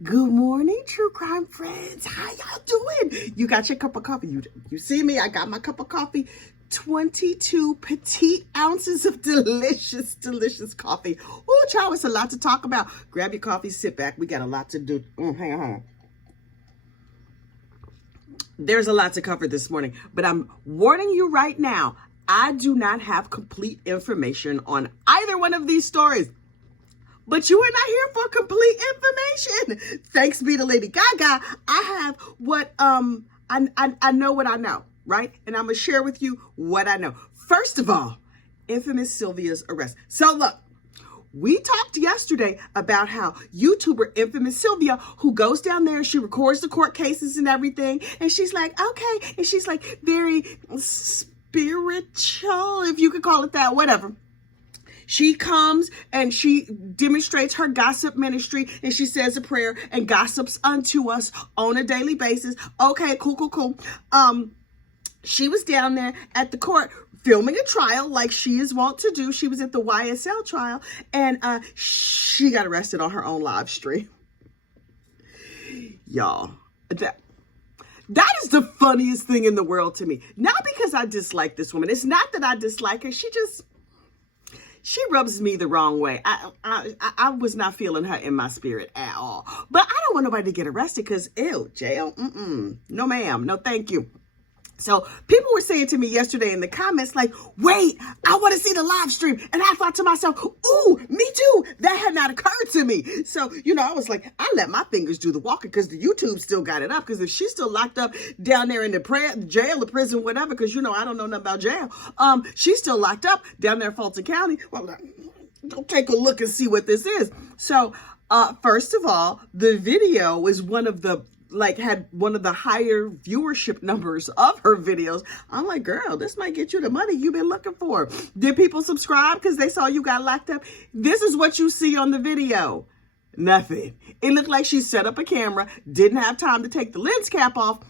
Good morning, true crime friends. How y'all doing? You got your cup of coffee. You see me? I got my cup of coffee. 22 petite ounces of delicious, delicious coffee. Oh, child, it's a lot to talk about. Grab your coffee, sit back. We got a lot to do. Hang on. There's a lot to cover this morning, but I'm warning you right now, I do not have complete information on either one of these stories. But you are not here for complete information. Thanks be to Lady Gaga. I have what I know what I know, right? And I'm gonna share with you what I know. First of all, infamous Sylvia's arrest. So look, we talked yesterday about how YouTuber infamous Sylvia, who goes down there, she records the court cases and everything, and she's like, okay, and she's like very spiritual, if you could call it that, whatever. She comes and she demonstrates her gossip ministry and she says a prayer and gossips unto us on a daily basis. Okay, cool. She was down there at the court filming a trial like she is wont to do. She was at the YSL trial and she got arrested on her own live stream. Y'all, that is the funniest thing in the world to me. Not because I dislike this woman. It's not that I dislike her. She rubs me the wrong way. I was not feeling her in my spirit at all. But I don't want nobody to get arrested because, ew, jail, no ma'am, no thank you. So people were saying to me yesterday in the comments like, wait, I want to see the live stream. And I thought to myself, ooh, me too. That had not occurred to me. So, I was like, I let my fingers do the walking because the YouTube still got it up. Because if she's still locked up down there in the jail or prison, whatever, because, I don't know nothing about jail. She's still locked up down there in Fulton County. Well, go take a look and see what this is. So, first of all, the video was had one of the higher viewership numbers of her videos. I'm like, girl, this might get you the money you've been looking for. Did people subscribe because they saw you got locked up? This is what you see on the video. Nothing. It looked like she set up a camera, didn't have time to take the lens cap off.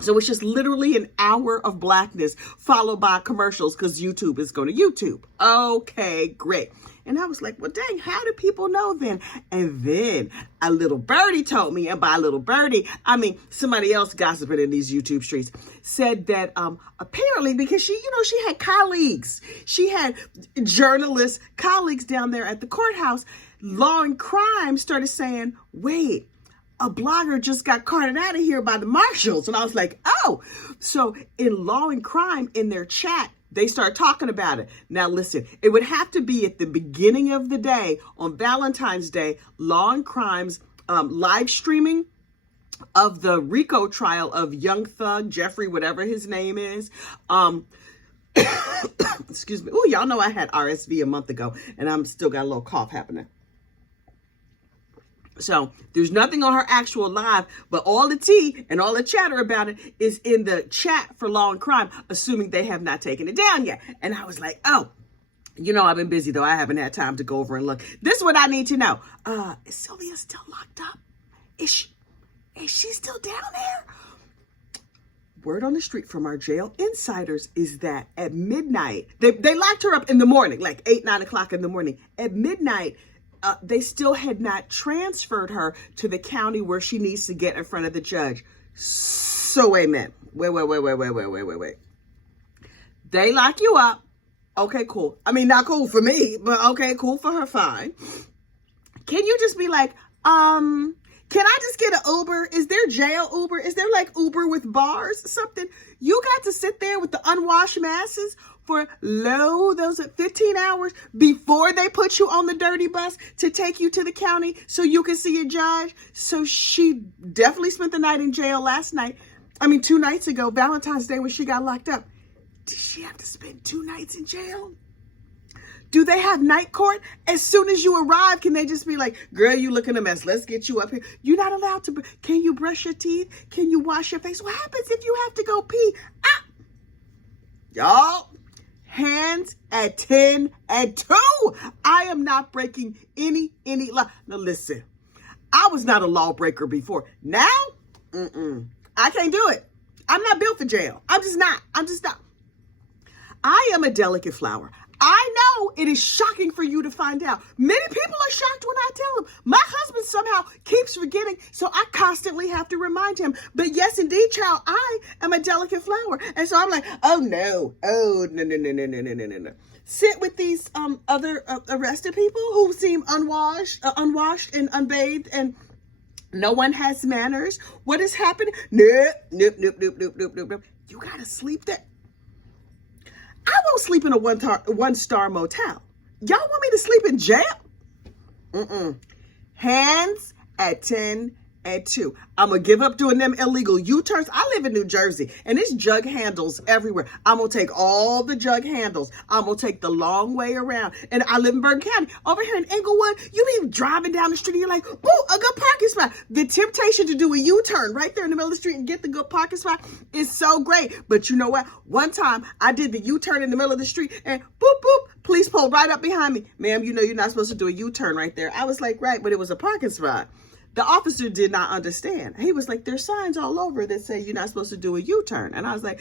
So it's just literally an hour of blackness followed by commercials because YouTube is going to YouTube. Okay, great. And I was like, well, dang, how do people know then? And then a little birdie told me, and by little birdie, I mean somebody else gossiping in these YouTube streets, said that apparently because she had colleagues. She had journalists, colleagues down there at the courthouse. Law and Crime started saying, wait, a blogger just got carted out of here by the marshals. And I was like, oh. So in Law and Crime, in their chat, they start talking about it. Now, listen, it would have to be at the beginning of the day on Valentine's Day, Law and Crime's live streaming of the RICO trial of Young Thug, Jeffrey, whatever his name is. Excuse me. Oh, y'all know I had RSV a month ago and I'm still got a little cough happening. So there's nothing on her actual live, but all the tea and all the chatter about it is in the chat for Law and Crime, assuming they have not taken it down yet. And I was like, oh, I've been busy though. I haven't had time to go over and look. This is what I need to know. Is Sylvia still locked up? Is she still down there? Word on the street from our jail insiders is that at midnight, they locked her up in the morning, like 8, 9 o'clock in the morning. At midnight, they still had not transferred her to the county where she needs to get in front of the judge. So wait a minute. Wait. They lock you up. Okay, cool. I mean, not cool for me, but okay, cool for her, fine. Can you just be like, can I just get an Uber? Is there jail Uber? Is there like Uber with bars? Something? You got to sit there with the unwashed masses for those 15 hours before they put you on the dirty bus to take you to the county so you can see a judge. So she definitely spent the night in jail 2 nights ago, Valentine's Day, when she got locked up. Did she have to spend 2 nights in jail? Do they have night court? As soon as you arrive, can they just be like, girl, you looking a mess. Let's get you up here. You're not allowed to. Can you brush your teeth? Can you wash your face? What happens if you have to go pee? Y'all, hands at 10 and 2. I am not breaking any law. Now listen, I was not a lawbreaker before. Now, I can't do it. I'm not built for jail. I'm just not. I am a delicate flower. I know it is shocking for you to find out. Many people are shocked when I tell them. My husband somehow keeps forgetting, so I constantly have to remind him. But yes, indeed, child, I am a delicate flower. And so I'm like, oh no, no. Sit with these other arrested people who seem unwashed and unbathed, and no one has manners. What is happening? Nope. You gotta sleep there. I won't sleep in a one-star motel. Y'all want me to sleep in jail? Hands at 10 and 2. I'm going to give up doing them illegal U-turns. I live in New Jersey, and there's jug handles everywhere. I'm going to take all the jug handles. I'm going to take the long way around. And I live in Bergen County. Over here in Inglewood, you be driving down the street, and you're like, ooh, a good parking spot. The temptation to do a U-turn right there in the middle of the street and get the good parking spot is so great. But you know what? One time, I did the U-turn in the middle of the street, and boop, boop, police pulled right up behind me. Ma'am, you know you're not supposed to do a U-turn right there. I was like, right, but it was a parking spot. The officer did not understand. He was like, there's signs all over that say you're not supposed to do a U-turn. And I was like,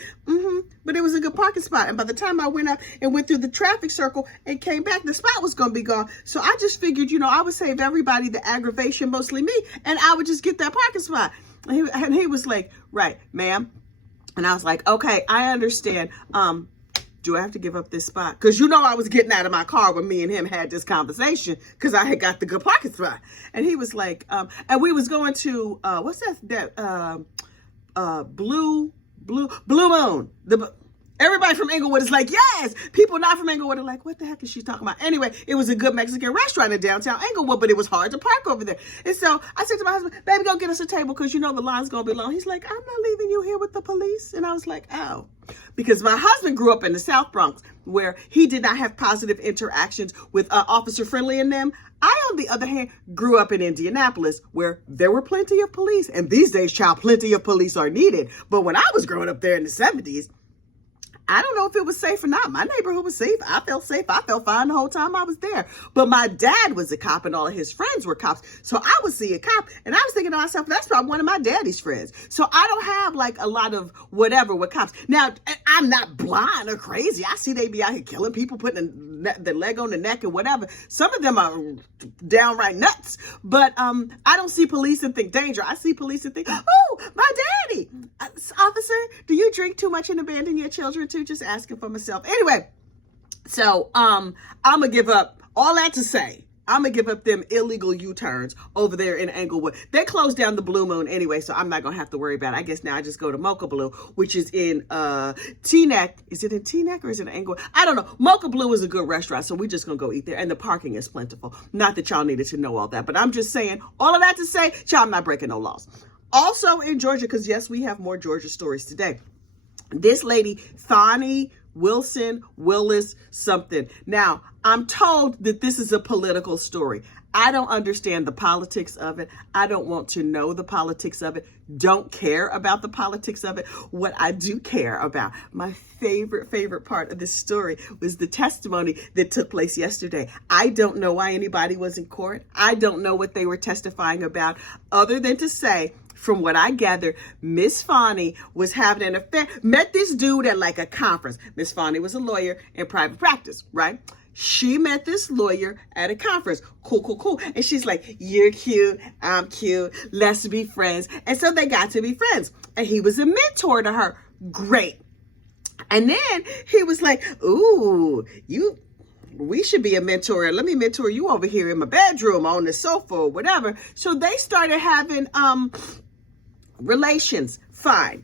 but it was a good parking spot. And by the time I went up and went through the traffic circle and came back, the spot was going to be gone. So I just figured, I would save everybody the aggravation, mostly me, and I would just get that parking spot. And he was like, right, ma'am. And I was like, okay, I understand. Do I have to give up this spot? Because I was getting out of my car when me and him had this conversation because I had got the good parking spot. And he was like, and we was going to, what's that Blue Moon. Everybody from Inglewood is like, yes. People not from Inglewood are like, what the heck is she talking about? Anyway, it was a good Mexican restaurant in downtown Inglewood, but it was hard to park over there. And so I said to my husband, baby, go get us a table because the line's going to be long. He's like, I'm not leaving you here with the police. And I was like, oh. Because my husband grew up in the South Bronx where he did not have positive interactions with Officer Friendly and them. I, on the other hand, grew up in Indianapolis where there were plenty of police. And these days, child, plenty of police are needed. But when I was growing up there in the 70s, I don't know if it was safe or not. My neighborhood was safe. I felt safe. I felt fine the whole time I was there. But my dad was a cop and all of his friends were cops. So I would see a cop and I was thinking to myself, that's probably one of my daddy's friends. So I don't have like a lot of whatever with cops. Now, I'm not blind or crazy. I see they be out here killing people, putting the leg on the neck and whatever. Some of them are downright nuts. But I don't see police and think danger. I see police and think, oh, my daddy. Officer, do you drink too much and abandon your children too? Just asking for myself. Anyway, so I'm gonna give up all that to say I'm gonna give up them illegal U-turns over there in Englewood. They closed down the Blue Moon anyway, so I'm not gonna have to worry about it. I guess now I just go to Mocha Blue, which is in Teaneck. Is it in Teaneck or is it in Englewood? I don't know. Mocha Blue is a good restaurant, so we're just gonna go eat there, and the parking is plentiful. Not that y'all needed to know all that, but I'm just saying all of that to say, y'all, I'm not breaking no laws. Also in Georgia, because yes, we have more Georgia stories today. This lady, Fani Willis something. Now, I'm told that this is a political story. I don't understand the politics of it. I don't want to know the politics of it. Don't care about the politics of it. What I do care about, my favorite part of this story was the testimony that took place yesterday. I don't know why anybody was in court. I don't know what they were testifying about, other than to say, from what I gathered, Miss Fani was having an affair, met this dude at like a conference. Miss Fani was a lawyer in private practice, right? She met this lawyer at a conference. Cool. And she's like, you're cute, I'm cute, let's be friends. And so they got to be friends. And he was a mentor to her. Great. And then he was like, ooh, we should be a mentor. Let me mentor you over here in my bedroom on the sofa or whatever. So they started having relations. Fine.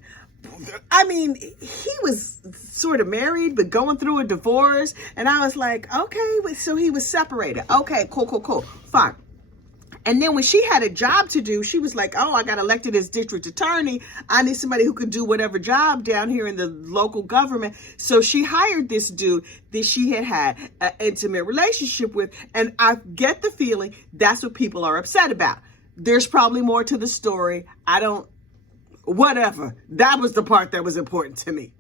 I mean, he was sort of married, but going through a divorce. And I was like, okay, so he was separated. Okay, cool. Fine. And then when she had a job to do, she was like, oh, I got elected as district attorney. I need somebody who could do whatever job down here in the local government. So she hired this dude that she had an intimate relationship with. And I get the feeling that's what people are upset about. There's probably more to the story. Whatever. That was the part that was important to me.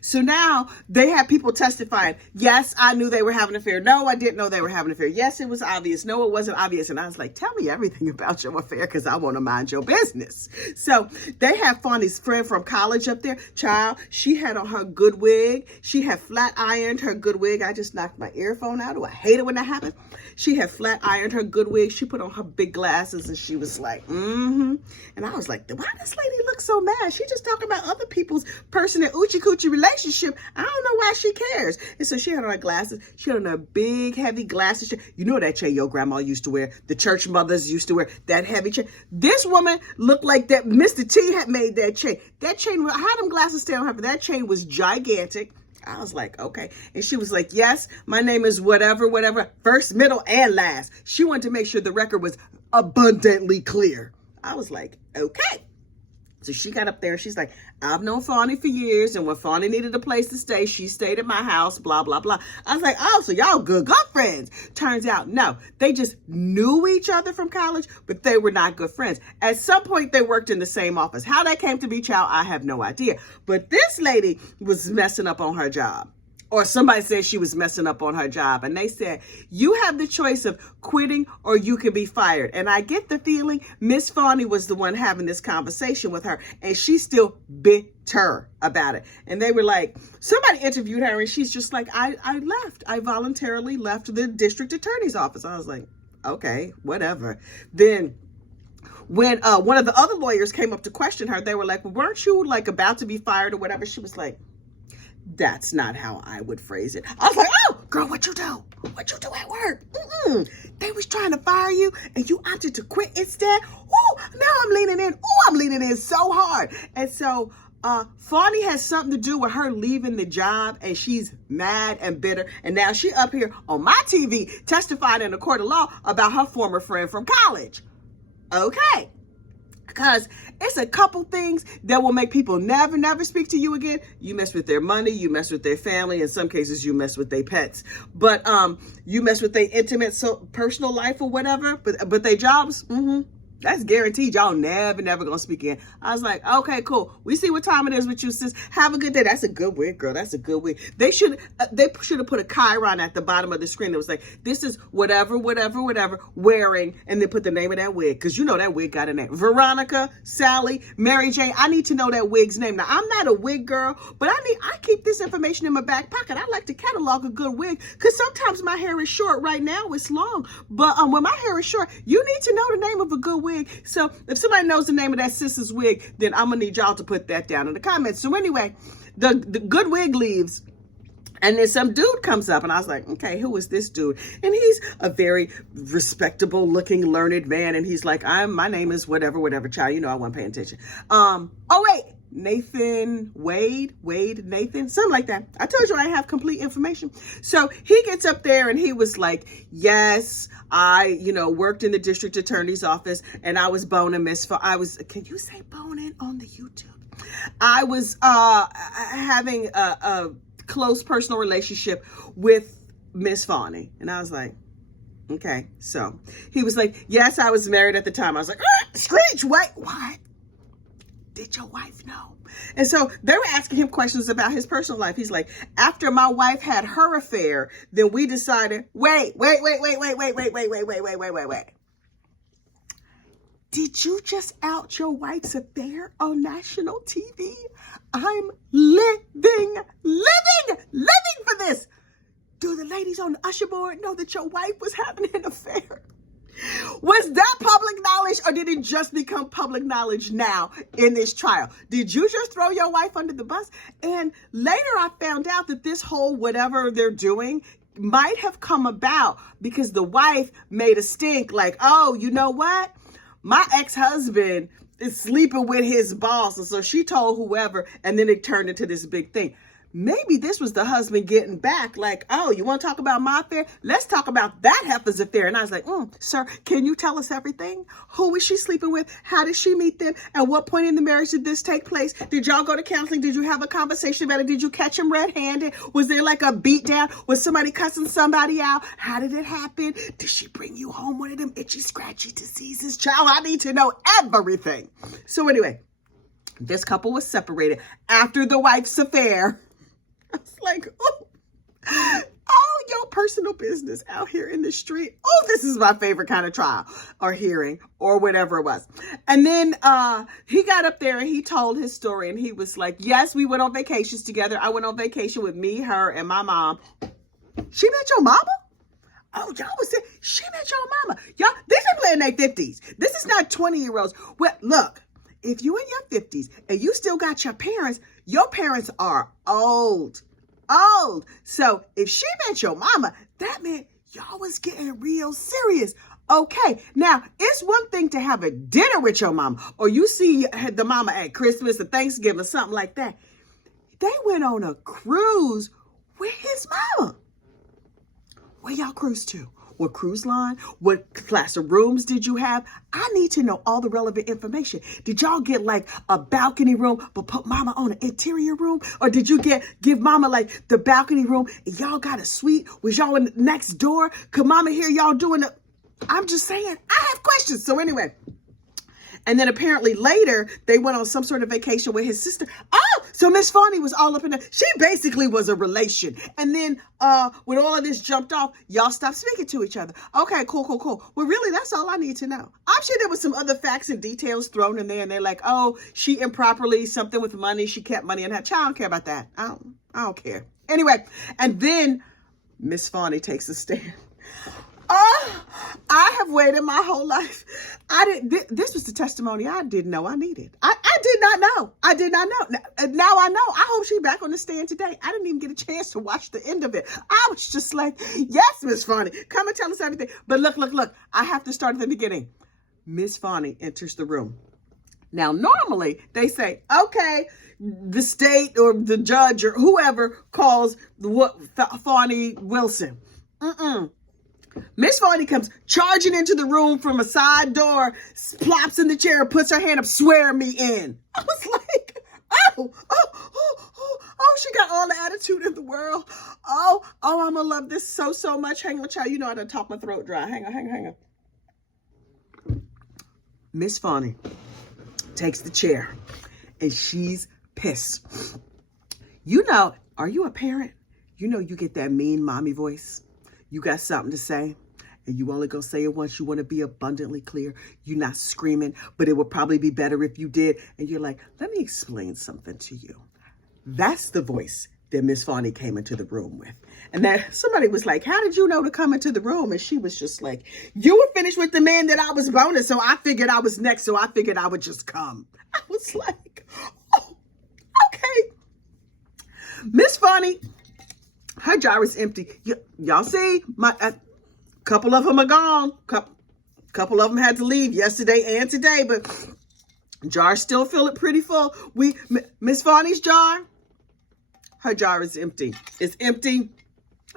So now they have people testifying. Yes, I knew they were having an affair. No, I didn't know they were having an affair. Yes, it was obvious. No, it wasn't obvious. And I was like, tell me everything about your affair because I want to mind your business. So they have Fani's friend from college up there. Child, she had on her good wig. She had flat ironed her good wig. I just knocked my earphone out. Oh, I hate it when that happens. She had flat ironed her good wig. She put on her big glasses and she was like, And I was like, why does this lady look so mad? She just talking about other people's personal oochie coochie relationship. I don't know why she cares. And so she had on her glasses. She had on her big, heavy glasses. You know that chain your grandma used to wear. The church mothers used to wear that heavy chain. This woman looked like that Mr. T had made that chain. That chain, I had them glasses stay on her, but that chain was gigantic. I was like, okay. And she was like, yes, my name is whatever, first, middle, and last. She wanted to make sure the record was abundantly clear. I was like, okay. So she got up there and she's like, I've known Fani for years. And when Fani needed a place to stay, she stayed at my house, blah, blah, blah. I was like, oh, so y'all good friends. Turns out, no, they just knew each other from college, but they were not good friends. At some point, they worked in the same office. How that came to be, child, I have no idea. But this lady was messing up on her job. Or somebody said she was messing up on her job. And they said, you have the choice of quitting or you can be fired. And I get the feeling Miss Fani was the one having this conversation with her. And she's still bitter about it. And they were like, somebody interviewed her and she's just like, I left. I voluntarily left the district attorney's office. I was like, okay, whatever. Then when one of the other lawyers came up to question her, they were like, well, weren't you like about to be fired or whatever? She was like, that's not how I would phrase it. I was like, oh, girl, what you do? What you do at work? They was trying to fire you and you opted to quit instead. Ooh, now I'm leaning in. Ooh, I'm leaning in so hard. And so Fani has something to do with her leaving the job and she's mad and bitter. And now she up here on my TV testifying in a court of law about her former friend from college. Okay. Because it's a couple things that will make people never speak to you again. You mess with their money, you mess with their family. In some cases, you mess with their pets. But you mess with their intimate, personal life or whatever. But their jobs, that's guaranteed. Y'all never gonna speak again. I was like, okay, cool. We see what time it is with you, sis. Have a good day. That's a good wig, girl. That's a good wig. They should have put a chyron at the bottom of the screen that was like, this is whatever, wearing, and then put the name of that wig. Because you know that wig got a name. Veronica, Sally, Mary Jane. I need to know that wig's name. Now, I'm not a wig girl, but I keep this information in my back pocket. I like to catalog a good wig because sometimes my hair is short. Right now, it's long. But when my hair is short, you need to know the name of a good wig. So if somebody knows the name of that sis's wig, then I'm gonna need y'all to put that down in the comments. So anyway, the good wig leaves and then some dude comes up and I was like, okay, who is this dude? And he's a very respectable looking, learned man. And he's like, my name is whatever, child. You know, I wasn't paying attention. Oh wait, Nathan, Nathan, something like that. I told you I have complete information. So he gets up there and he was like, yes, I, worked in the district attorney's office and I was boning can you say boning on the YouTube? I was having a close personal relationship with Miss Fani. And I was like, okay. So he was like, yes, I was married at the time. I was like, Screech, wait, what? Did your wife know? And so they were asking him questions about his personal life. He's like, after my wife had her affair, then we decided, wait. Did you just out your wife's affair on national TV? I'm living for this. Do the ladies on the usher board know that your wife was having an affair? Was that public knowledge or did it just become public knowledge now in this trial? Did you just throw your wife under the bus? And later I found out that this whole whatever they're doing might have come about because the wife made a stink like, oh, you know what? My ex-husband is sleeping with his boss. And so she told whoever, and then it turned into this big thing. Maybe this was the husband getting back like, oh, you want to talk about my affair? Let's talk about that heifer's affair. And I was like, sir, can you tell us everything? Who was she sleeping with? How did she meet them? At what point in the marriage did this take place? Did y'all go to counseling? Did you have a conversation about it? Did you catch him red-handed? Was there like a beat down? Was somebody cussing somebody out? How did it happen? Did she bring you home one of them itchy, scratchy diseases? Child, I need to know everything. So anyway, this couple was separated after the wife's affair. I was like, oh, all your personal business out here in the street. Oh, this is my favorite kind of trial or hearing or whatever it was. And then he got up there and he told his story, and he was like, yes, we went on vacations together. I went on vacation with me, her, and my mom. She met your mama? Oh, y'all was saying she met your mama. Y'all, these people in their 50s. This is not 20-year-olds. Well, look, if you in your 50s and you still got your parents are old. So if she met your mama, that meant y'all was getting real serious. Okay, now it's one thing to have a dinner with your mama, or you see the mama at Christmas or Thanksgiving or something like that. They went on a cruise with his mama. Where y'all cruise to? What cruise line? What class of rooms did you have? I need to know all the relevant information. Did y'all get like a balcony room but put mama on an interior room? Or did you give mama like the balcony room and y'all got a suite? Was y'all in next door? Could mama hear y'all doing the... I'm just saying, I have questions. So anyway, and then apparently later they went on some sort of vacation with his sister. Oh, so Miss Fani was all up in there. She basically was a relation. And then when all of this jumped off, y'all stopped speaking to each other. Okay, cool. Well, really, that's all I need to know. I'm sure there was some other facts and details thrown in there, and they're like, oh, she improperly, something with money, she kept money in her child. I don't care about that. I don't care. Anyway, and then Miss Fani takes a stand. Oh, I have waited my whole life. This was the testimony I didn't know I needed. I did not know. I did not know. Now I know. I hope she's back on the stand today. I didn't even get a chance to watch the end of it. I was just like, yes, Miss Fani, come and tell us everything. But look. I have to start at the beginning. Miss Fani enters the room. Now, normally they say, okay, the state or the judge or whoever calls Fani Wilson. Miss Fani comes charging into the room from a side door, plops in the chair, puts her hand up, swear me in. I was like, oh, she got all the attitude in the world. Oh, I'm gonna love this so much. Hang on, child. You know I done talk my throat dry. Hang on. Miss Fani takes the chair and she's pissed. You know, are you a parent? You know you get that mean mommy voice. You got something to say, and you only gonna say it once. You want to be abundantly clear. You're not screaming, but it would probably be better if you did. And you're like, let me explain something to you. That's the voice that Miss Fani came into the room with. And then somebody was like, how did you know to come into the room? And she was just like, you were finished with the man that I was boning, so I figured I was next, so I figured I would just come. I was like, oh, okay. Miss Fani, her jar is empty. Y'all see, a couple of them are gone. Couple of them had to leave yesterday and today, but jar still feel it pretty full. Miss Fani's jar, her jar is empty. It's empty.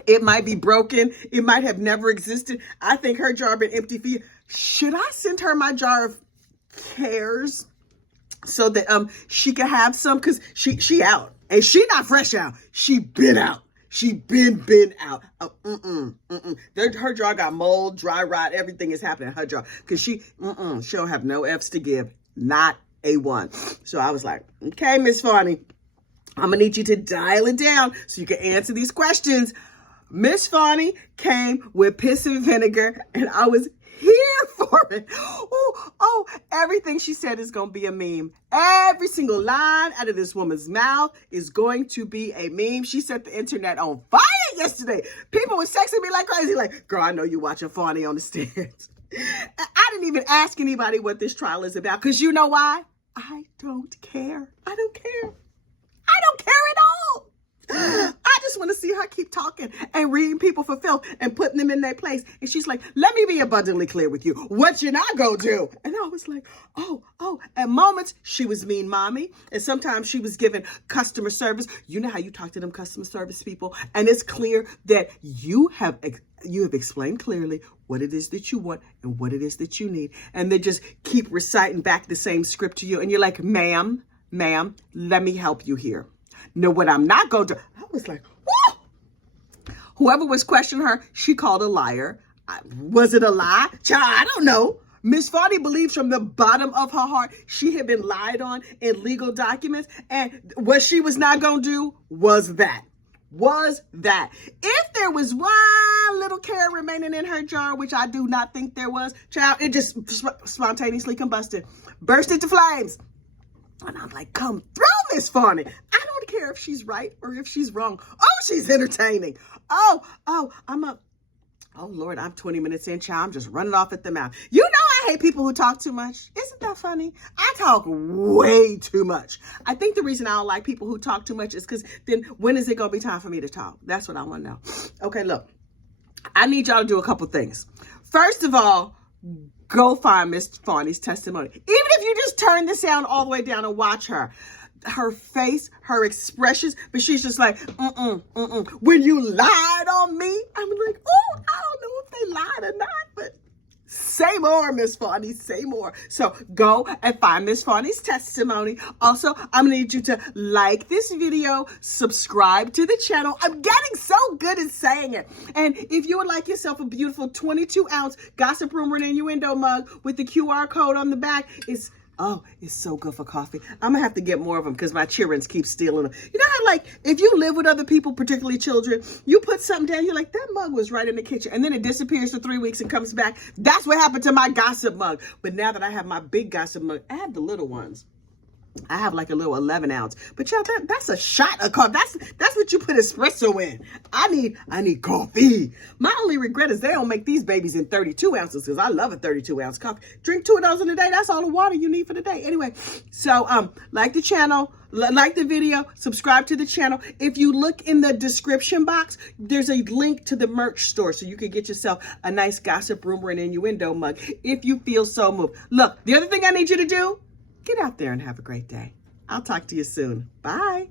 It might be broken. It might have never existed. I think her jar been empty for you. Should I send her my jar of cares so that she can have some? Because she out. And she not fresh out. She been out. She been out. Her jar got mold, dry rot, everything is happening in her jar. Because she don't have no F's to give. Not a one. So I was like, okay, Miss Fani, I'm going to need you to dial it down so you can answer these questions. Miss Fani came with piss and vinegar, and I was here for it. Oh, everything she said is going to be a meme. Every single line out of this woman's mouth is going to be a meme. She set the internet on fire yesterday. People were texting me like crazy, like, girl, I know you watching Fani on the stairs. I didn't even ask anybody what this trial is about, because you know why? I don't care. I don't care at all. I just want to see her keep talking and reading people for filth and putting them in their place. And she's like, let me be abundantly clear with you. What you not gonna do? And I was like, oh. At moments, she was mean mommy. And sometimes she was giving customer service. You know how you talk to them customer service people. And it's clear that you have explained clearly what it is that you want and what it is that you need. And they just keep reciting back the same script to you. And you're like, ma'am, let me help you here. No, what I'm not going to do. I was like, whoa. Whoever was questioning her, she called a liar. Was it a lie? Child, I don't know. Miss Fani believes from the bottom of her heart she had been lied on in legal documents. And what she was not going to do was that. was that? If there was one little carrot remaining in her jar, which I do not think there was, child, it just spontaneously combusted, burst into flames. And I'm like, come through, Miss Fani. I don't care if she's right or if she's wrong. Oh, she's entertaining. Oh, Lord, I'm 20 minutes in, child. I'm just running off at the mouth. You know I hate people who talk too much. Isn't that funny? I talk way too much. I think the reason I don't like people who talk too much is because then when is it going to be time for me to talk? That's what I want to know. Okay, look. I need y'all to do a couple things. First of all, go find Miss Fani's testimony. Even if you just turn the sound all the way down and watch her face, her expressions, but she's just like, when you lied on me, I'm like, oh, I don't know if they lied or not, but say more, Miss Fani, say more. So go and find Miss Fani's testimony. Also, I'm gonna need you to like this video, subscribe to the channel. I'm getting so good at saying it. And if you would like yourself a beautiful 22-ounce Gossip, Rumor, and Innuendo mug with the QR code on the back, it's so good for coffee. I'm gonna have to get more of them because my children keep stealing them. You know how, like, if you live with other people, particularly children, you put something down, you're like, that mug was right in the kitchen, and then it disappears for 3 weeks and comes back. That's what happened to my gossip mug. But now that I have my big gossip mug, I have the little ones. I have like a little 11-ounce, but y'all, that's a shot of coffee. That's what you put espresso in. I need coffee. My only regret is they don't make these babies in 32 ounces because I love a 32-ounce coffee. Drink 2 of those in a day. That's all the water you need for the day. Anyway, so like the channel, like the video, subscribe to the channel. If you look in the description box, there's a link to the merch store so you can get yourself a nice Gossip, Rumor, and Innuendo mug if you feel so moved. Look, the other thing I need you to do, get out there and have a great day. I'll talk to you soon. Bye.